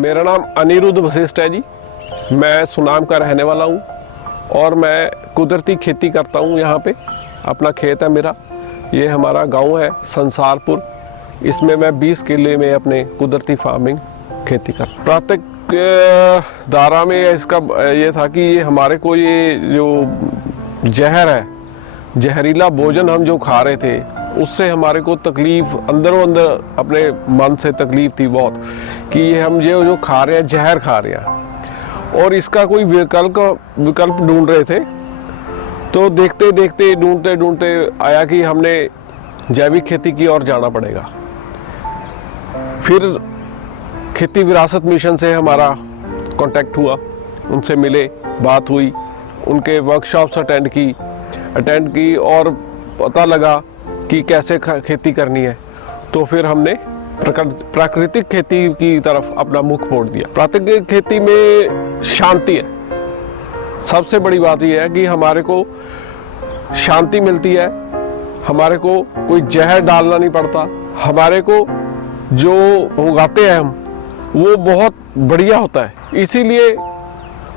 मेरा नाम अनिरुद्ध वशिष्ठ है जी। मैं सुनाम का रहने वाला हूँ और मैं कुदरती खेती करता हूँ। यहाँ पे अपना खेत है मेरा। ये हमारा गांव है संसारपुर। इसमें मैं 20 किले में अपने कुदरती फार्मिंग खेती करता हूँ। प्रातः धारा में इसका ये था कि ये हमारे को ये जो जहर है, जहरीला भोजन हम जो खा रहे थे, उससे हमारे को तकलीफ अंदरों अंदर अपने मन से तकलीफ थी बहुत कि ये हम ये जो खा रहे हैं जहर खा रहे हैं और इसका कोई विकल्प ढूंढ रहे थे। तो देखते देखते ढूंढते ढूंढते आया कि हमने जैविक खेती की ओर जाना पड़ेगा। फिर खेती विरासत मिशन से हमारा कांटेक्ट हुआ, उनसे मिले, बात हुई, उनके वर्कशॉप्स अटेंड की और पता लगा कि कैसे खेती करनी है। तो फिर हमने प्राकृतिक खेती की तरफ अपना मुख मोड़ दिया। प्राकृतिक खेती में शांति है। सबसे बड़ी बात यह है कि हमारे को शांति मिलती है, हमारे को कोई जहर डालना नहीं पड़ता, हमारे को जो उगाते हैं हम वो बहुत बढ़िया होता है। इसीलिए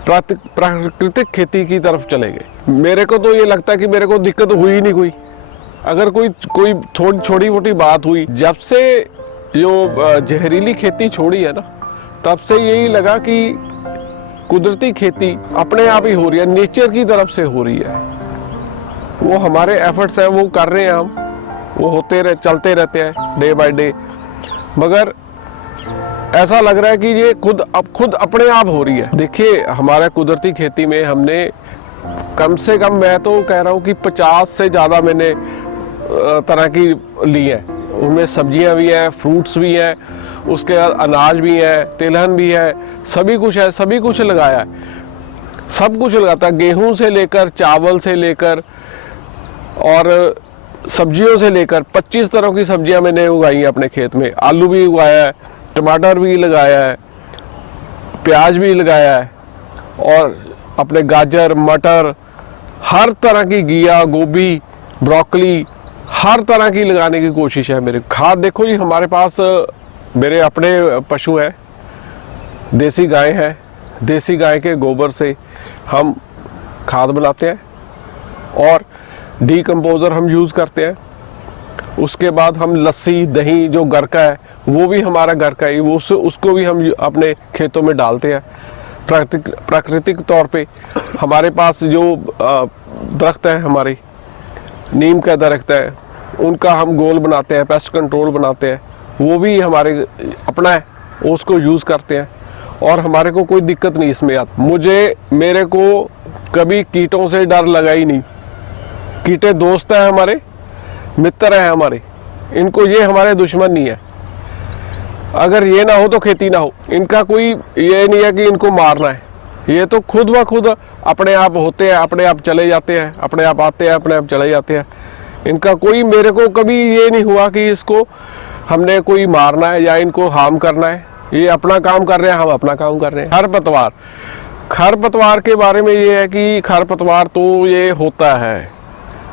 प्राकृतिक खेती की तरफ चले गए। मेरे को तो ये लगता है कि मेरे को दिक्कत हुई ही नहीं कोई। अगर कोई छोटी मोटी बात हुई, जब से जो जहरीली खेती छोड़ी है ना, तब से यही लगा कि कुदरती खेती अपने आप ही हो रही है, नेचर की तरफ से हो रही है। वो हमारे एफर्ट्स हैं, वो कर रहे हैं हम, वो चलते रहते हैं डे बाय डे। मगर ऐसा लग रहा है कि ये खुद अपने आप हो रही है। देखिए, हमारे कुदरती खेती में हमने कम से कम, मैं तो कह रहा हूँ कि 50 से ज़्यादा मैंने तरह की ली है। उनमें सब्जियां भी हैं, फ्रूट्स भी हैं, उसके बाद अनाज भी है, तिलहन भी है, सभी कुछ है, सभी कुछ लगाया है। सब कुछ लगाता है, गेहूं से लेकर चावल से लेकर और सब्जियों से लेकर 25 तरह की सब्जियां मैंने उगाई हैं अपने खेत में। आलू भी उगाया है, टमाटर भी लगाया है, प्याज भी लगाया है और अपने गाजर, मटर, हर तरह की घिया, गोभी, ब्रोकली, हर तरह की लगाने की कोशिश है मेरे। खाद देखो जी, हमारे पास मेरे अपने पशु हैं, देसी गाय है। देसी गाय के गोबर से हम खाद बनाते हैं और डीकम्पोजर हम यूज़ करते हैं। उसके बाद हम लस्सी, दही जो घर का है वो भी हमारा घर का है, वो उसको भी हम अपने खेतों में डालते हैं प्राकृतिक तौर पे। हमारे पास जो दरख्त है, हमारे नीम का दरख्त है, उनका हम गोल बनाते हैं, पेस्ट कंट्रोल बनाते हैं, वो भी हमारे अपना है, उसको यूज़ करते हैं और हमारे को कोई दिक्कत नहीं इसमें आती। मेरे को कभी कीटों से डर लगा ही नहीं। कीटे दोस्त हैं हमारे, मित्र हैं हमारे, इनको ये हमारे दुश्मन नहीं है। अगर ये ना हो तो खेती ना हो। इनका कोई ये नहीं है कि इनको मारना है, ये तो खुद ब खुद अपने आप होते हैं, अपने आप चले जाते हैं, अपने आप आते हैं, अपने आप चले जाते हैं। इनका कोई, मेरे को कभी ये नहीं हुआ कि इसको हमने कोई मारना है या इनको हार्म करना है। ये अपना काम कर रहे हैं, हम अपना काम कर रहे हैं। खरपतवार के बारे में ये है कि खरपतवार तो ये होता है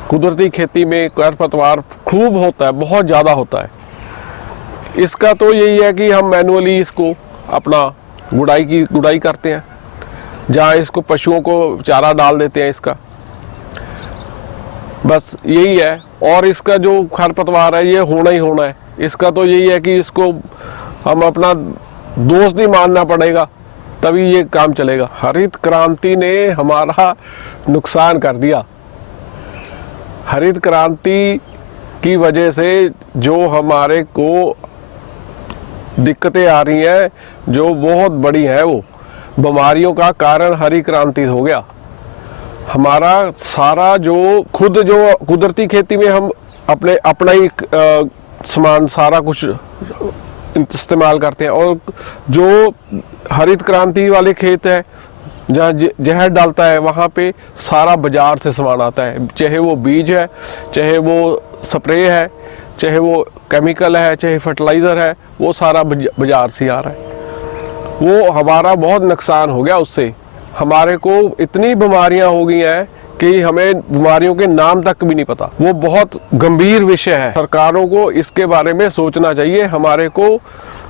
कुदरती खेती में, खरपतवार खूब होता है, बहुत ज़्यादा होता है। इसका तो यही है कि हम मैनुअली इसको अपना गुड़ाई करते हैं, जहाँ इसको पशुओं को चारा डाल देते हैं इसका, बस यही है। और इसका जो खरपतवार है ये होना ही होना है। इसका तो यही है कि इसको हम अपना दोस्त नहीं मानना पड़ेगा, तभी ये काम चलेगा। हरित क्रांति ने हमारा नुकसान कर दिया। हरित क्रांति की वजह से जो हमारे को दिक्कतें आ रही हैं, जो बहुत बड़ी है, वो बीमारियों का कारण हरी क्रांति हो गया। हमारा सारा जो कुदरती खेती में हम अपना ही सामान सारा कुछ इस्तेमाल करते हैं, और जो हरित क्रांति वाले खेत है जहाँ जहर डालता है, वहाँ पे सारा बाजार से सामान आता है, चाहे वो बीज है, चाहे वो स्प्रे है, चाहे वो केमिकल है, चाहे फर्टिलाइज़र है, वो सारा बाजार से आ रहा है। वो हमारा बहुत नुकसान हो गया उससे। हमारे को इतनी बीमारियां हो गई हैं कि हमें बीमारियों के नाम तक भी नहीं पता। वो बहुत गंभीर विषय है। सरकारों को इसके बारे में सोचना चाहिए। हमारे को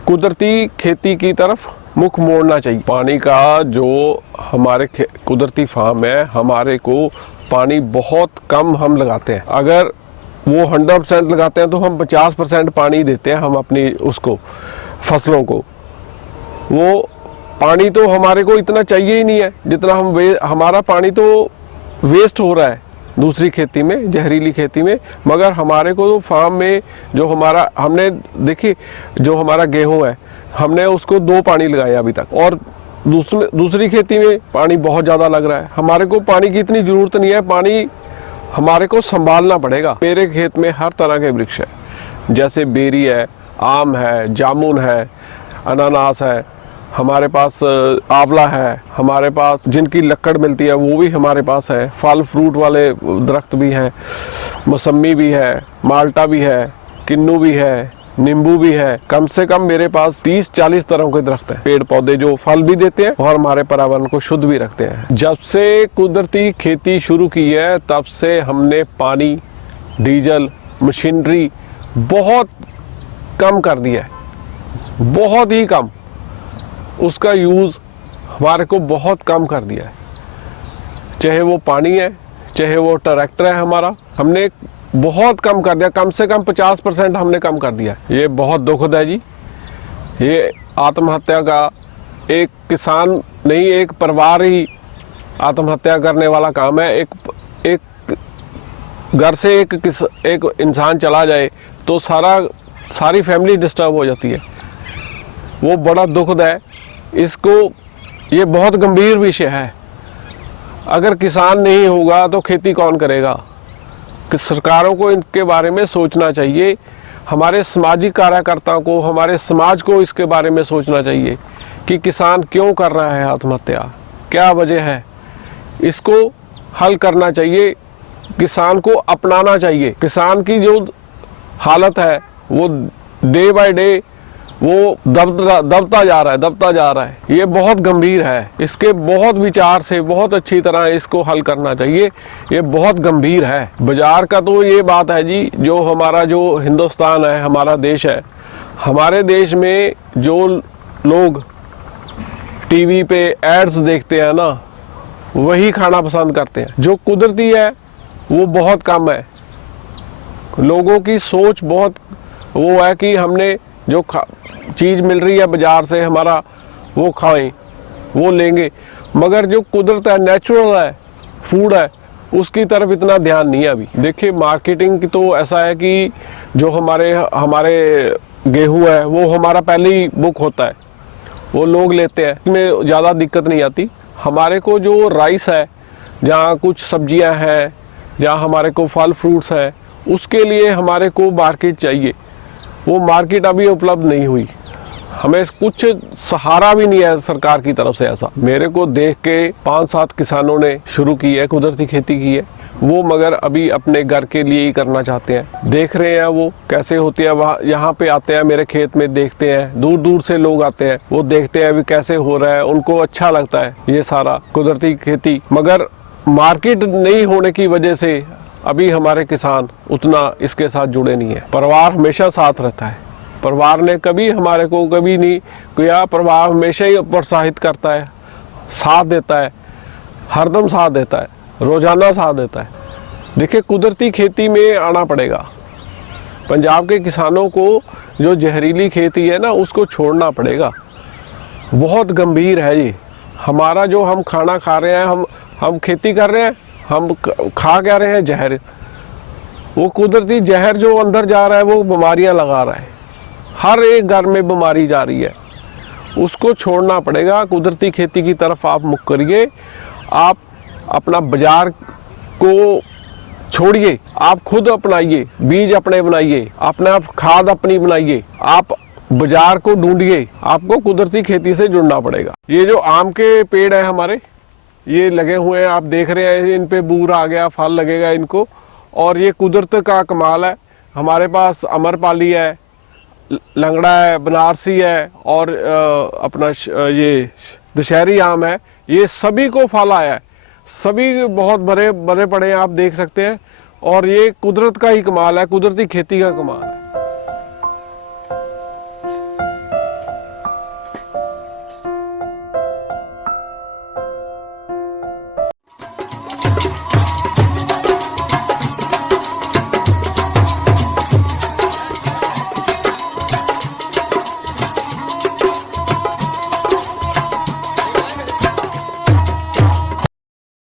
कुदरती खेती की तरफ मुख मोड़ना चाहिए। पानी का जो हमारे कुदरती फार्म है, हमारे को पानी बहुत कम हम लगाते हैं। अगर वो 100% लगाते हैं तो हम 50% पानी देते हैं हम अपनी उसको फसलों को। वो पानी तो हमारे को इतना चाहिए ही नहीं है जितना हमारा पानी तो वेस्ट हो रहा है दूसरी खेती में, जहरीली खेती में। मगर हमारे को तो फार्म में जो हमारा हमने देखिए जो हमारा गेहूं है, हमने उसको 2 पानी लगाए अभी तक, और दूसरी खेती में पानी बहुत ज़्यादा लग रहा है। हमारे को पानी की इतनी ज़रूरत नहीं है, पानी हमारे को संभालना पड़ेगा। मेरे खेत में हर तरह के वृक्ष है, जैसे बेरी है, आम है, जामुन है, अनानास है, हमारे पास आंवला है, हमारे पास जिनकी लकड़ मिलती है वो भी हमारे पास है, फल फ्रूट वाले दरख्त भी हैं, मौसमी भी है, माल्टा भी है, किन्नू भी है, नींबू भी है। कम से कम मेरे पास 30-40 तरह के दरख्त हैं, पेड़ पौधे जो फल भी देते हैं और हमारे पर्यावरण को शुद्ध भी रखते हैं। जब से कुदरती खेती शुरू की है तब से हमने पानी, डीजल, मशीनरी बहुत कम कर दिया है, बहुत ही कम। उसका यूज़ हमारे को बहुत कम कर दिया है, चाहे वो पानी है, चाहे वो ट्रैक्टर है हमारा, हमने बहुत कम कर दिया। कम से कम 50% हमने कम कर दिया। ये बहुत दुखद है जी। ये आत्महत्या का एक किसान नहीं, एक परिवार ही आत्महत्या करने वाला काम है। एक घर से एक इंसान चला जाए तो सारी फैमिली डिस्टर्ब हो जाती है। वो बड़ा दुखद है। इसको ये बहुत गंभीर विषय है। अगर किसान नहीं होगा तो खेती कौन करेगा? कि सरकारों को इनके बारे में सोचना चाहिए, हमारे सामाजिक कार्यकर्ताओं को, हमारे समाज को इसके बारे में सोचना चाहिए कि किसान क्यों कर रहा है आत्महत्या, क्या वजह है। इसको हल करना चाहिए, किसान को अपनाना चाहिए। किसान की जो हालत है वो डे बाय डे वो दबता जा रहा है। ये बहुत गंभीर है। इसके बहुत विचार से बहुत अच्छी तरह इसको हल करना चाहिए। ये बहुत गंभीर है। बाजार का तो ये बात है जी, जो हमारा जो हिंदुस्तान है, हमारा देश है, हमारे देश में जो लोग टीवी पे एड्स देखते हैं ना, वही खाना पसंद करते हैं। जो कुदरती है वो बहुत कम है। लोगों की सोच बहुत वो है कि हमने जो चीज़ मिल रही है बाज़ार से हमारा वो खाएं, वो लेंगे, मगर जो कुदरत है, नेचुरल है, फूड है, उसकी तरफ इतना ध्यान नहीं है अभी। देखिए मार्केटिंग की तो ऐसा है कि जो हमारे गेहूं है वो हमारा पहले ही बुक होता है, वो लोग लेते हैं, इसमें ज़्यादा दिक्कत नहीं आती। हमारे को जो राइस है, जहाँ कुछ सब्जियां हैं, जहाँ हमारे को फल फ्रूट्स है, उसके लिए हमारे को मार्केट चाहिए। वो मार्केट अभी उपलब्ध नहीं हुई। हमें कुछ सहारा भी नहीं है सरकार की तरफ से ऐसा। मेरे को देख के 5-7 किसानों ने शुरू की है, कुदरती खेती की है वो, मगर अभी अपने घर के लिए ही करना चाहते हैं। देख रहे हैं वो कैसे होती है। वहाँ यहाँ पे आते हैं, मेरे खेत में देखते हैं, दूर दूर से लोग आते हैं, वो देखते हैं अभी कैसे हो रहा है, उनको अच्छा लगता है ये सारा कुदरती खेती। मगर मार्केट नहीं होने की वजह से अभी हमारे किसान उतना इसके साथ जुड़े नहीं है। परिवार हमेशा साथ रहता है। परिवार ने कभी हमारे को कभी नहीं किया। परिवार हमेशा ही प्रोत्साहित करता है, साथ देता है, हरदम साथ देता है, रोजाना साथ देता है। देखिए कुदरती खेती में आना पड़ेगा। पंजाब के किसानों को जो जहरीली खेती है ना, उसको छोड़ना पड़ेगा। बहुत गंभीर है ये। हमारा जो हम खाना खा रहे हैं, हम खेती कर रहे हैं, हम खा क्या रहे हैं? जहर। वो कुदरती जहर जो अंदर जा रहा है वो बीमारियां लगा रहा है। हर एक घर में बीमारी जा रही है। उसको छोड़ना पड़ेगा। कुदरती खेती की तरफ आप मुख करिए। आप अपना बाजार को छोड़िए, आप खुद अपनाइए, बीज अपने बनाइए, अपना खाद अपनी बनाइए, आप बाजार को ढूंढिए। आपको कुदरती खेती से जुड़ना पड़ेगा। ये जो आम के पेड़ है हमारे, ये लगे हुए हैं, आप देख रहे हैं, इन पे बूर आ गया, फल लगेगा इनको। और ये कुदरत का कमाल है। हमारे पास अमरपाली है, लंगड़ा है, बनारसी है, और अपना ये दशहरी आम है। ये सभी को फल आया है, सभी बहुत बड़े बड़े पड़े हैं, आप देख सकते हैं। और ये कुदरत का ही कमाल है, कुदरती खेती का कमाल है।